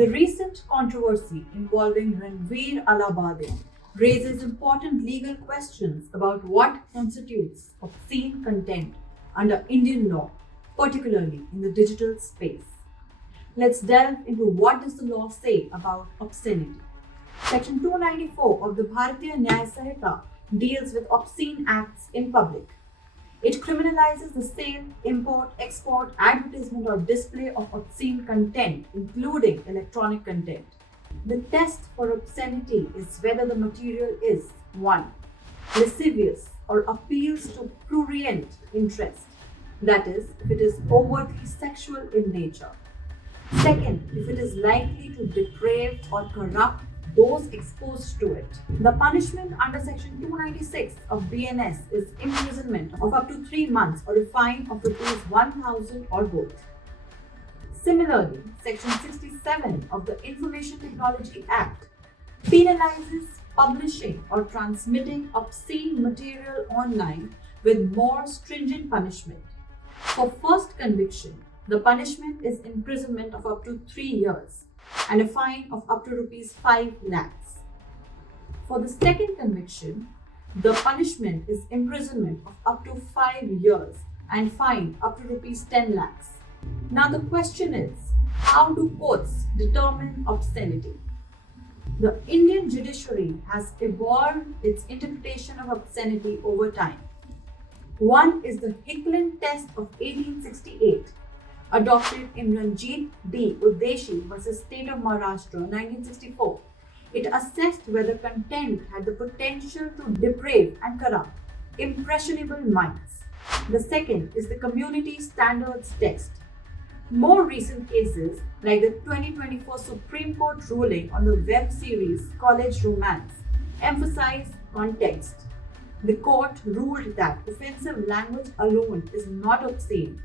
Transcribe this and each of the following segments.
The recent controversy involving Ranveer Allahbadia raises important legal questions about what constitutes obscene content under Indian law, particularly in the digital space. Let's delve into what does the law say about obscenity. Section 294 of the Bharatiya Nyaya Sanhita deals with obscene acts in public. It criminalizes the sale, import, export, advertisement or display of obscene content, including electronic content. The test for obscenity is whether the material is 1. Lascivious or appeals to prurient interest, that is, if it is overtly sexual in nature. Second, if it is likely to deprave or corrupt those exposed to it. The punishment under Section 296 of BNS is imprisonment of up to 3 months or a fine of ₹1,000 or both. Similarly, Section 67 of the Information Technology Act penalizes publishing or transmitting obscene material online with more stringent punishment. For first conviction, the punishment is imprisonment of up to 3 years and a fine of up to ₹5 lakhs. For the second conviction, the punishment is imprisonment of up to 5 years and fine up to ₹10 lakhs. Now the question is, how do courts determine obscenity? The Indian judiciary has evolved its interpretation of obscenity over time. One is the Hickland test of 1868, adopted in Ranjit B. Udeshi vs. State of Maharashtra, 1964. It assessed whether content had the potential to deprave and corrupt impressionable minds. The second is the Community Standards Test. More recent cases, like the 2024 Supreme Court ruling on the web series College Romance, emphasize context. The court ruled that offensive language alone is not obscene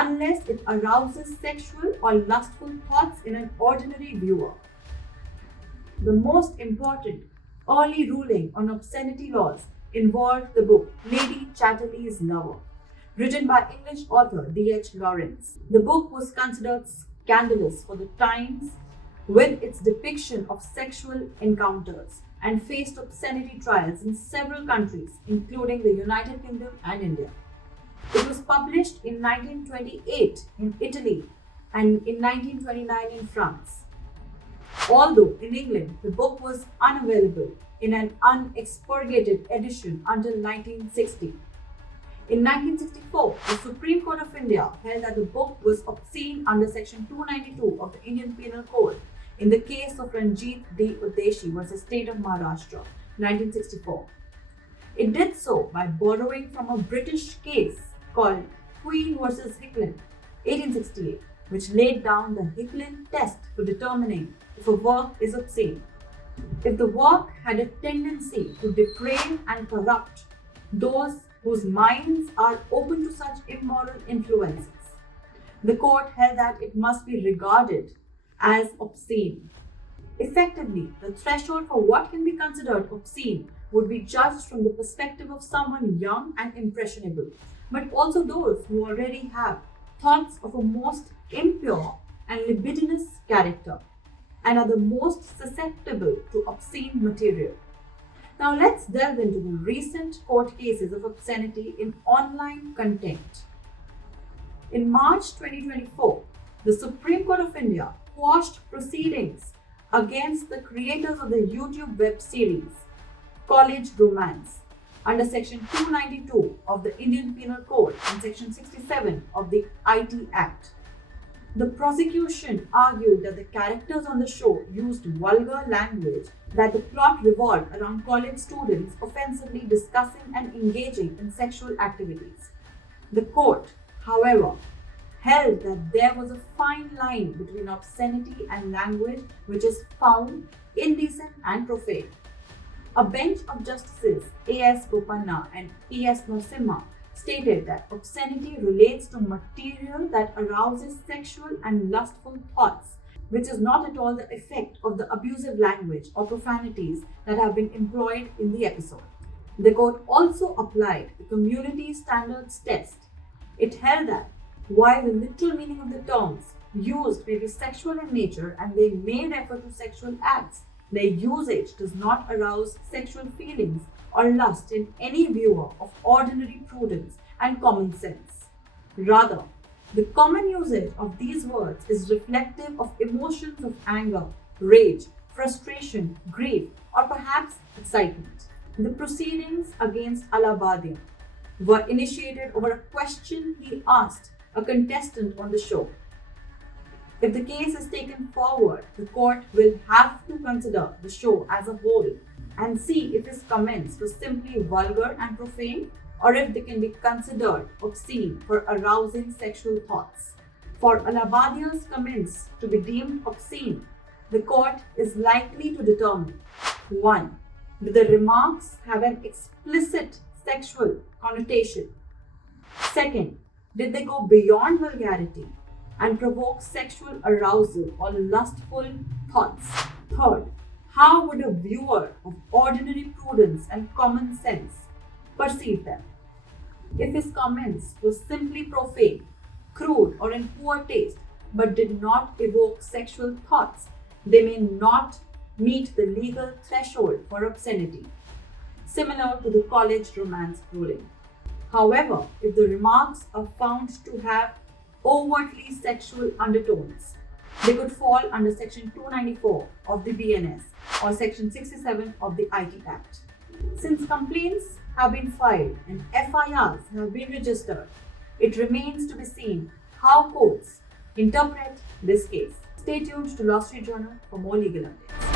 unless it arouses sexual or lustful thoughts in an ordinary viewer. The most important early ruling on obscenity laws involved the book Lady Chatterley's Lover, written by English author D.H. Lawrence. The book was considered scandalous for the times with its depiction of sexual encounters and faced obscenity trials in several countries, including the United Kingdom and India. It was published in 1928 in Italy and in 1929 in France. Although in England, the book was unavailable in an unexpurgated edition until 1960. In 1964, the Supreme Court of India held that the book was obscene under Section 292 of the Indian Penal Code in the case of Ranjit D. Udeshi vs. State of Maharashtra, 1964. It did so by borrowing from a British case called Queen vs. Hickland, 1868, which laid down the Hickland test for determining if a work is obscene. If the work had a tendency to deprave and corrupt those whose minds are open to such immoral influences, the court held that it must be regarded as obscene. Effectively, the threshold for what can be considered obscene would be judged from the perspective of someone young and impressionable, but also those who already have thoughts of a most impure and libidinous character and are the most susceptible to obscene material. Now let's delve into the recent court cases of obscenity in online content. In March 2024, the Supreme Court of India quashed proceedings against the creators of the YouTube web series College Romance under Section 292 of the Indian Penal Code and Section 67 of the IT Act. The prosecution argued that the characters on the show used vulgar language, that the plot revolved around college students offensively discussing and engaging in sexual activities. The court, however, held that there was a fine line between obscenity and language which is found indecent and profane. A bench of Justices A.S. Bopanna and P.S. Narasimha stated that obscenity relates to material that arouses sexual and lustful thoughts, which is not at all the effect of the abusive language or profanities that have been employed in the episode. The court also applied the Community Standards Test. It held that while the literal meaning of the terms used may be sexual in nature and they may refer to sexual acts. Their usage does not arouse sexual feelings or lust in any viewer of ordinary prudence and common sense. Rather, the common usage of these words is reflective of emotions of anger, rage, frustration, grief, or perhaps excitement. The proceedings against Allahbadia were initiated over a question he asked a contestant on the show. If the case is taken forward, the court will have to consider the show as a whole and see if his comments were simply vulgar and profane or if they can be considered obscene for arousing sexual thoughts. For Allahbadia's comments to be deemed obscene, the court is likely to determine 1. Did the remarks have an explicit sexual connotation? 2. Did they go beyond vulgarity and provoke sexual arousal or lustful thoughts? 3. How would a viewer of ordinary prudence and common sense perceive them? If his comments were simply profane, crude, or in poor taste, but did not evoke sexual thoughts, they may not meet the legal threshold for obscenity, similar to the college romance ruling. However, if the remarks are found to have overtly sexual undertones, they could fall under Section 294 of the BNS or Section 67 of the IT Act. Since complaints have been filed and FIRs have been registered, it remains to be seen how courts interpret this case. Stay tuned to Lawstreet Journal for more legal updates.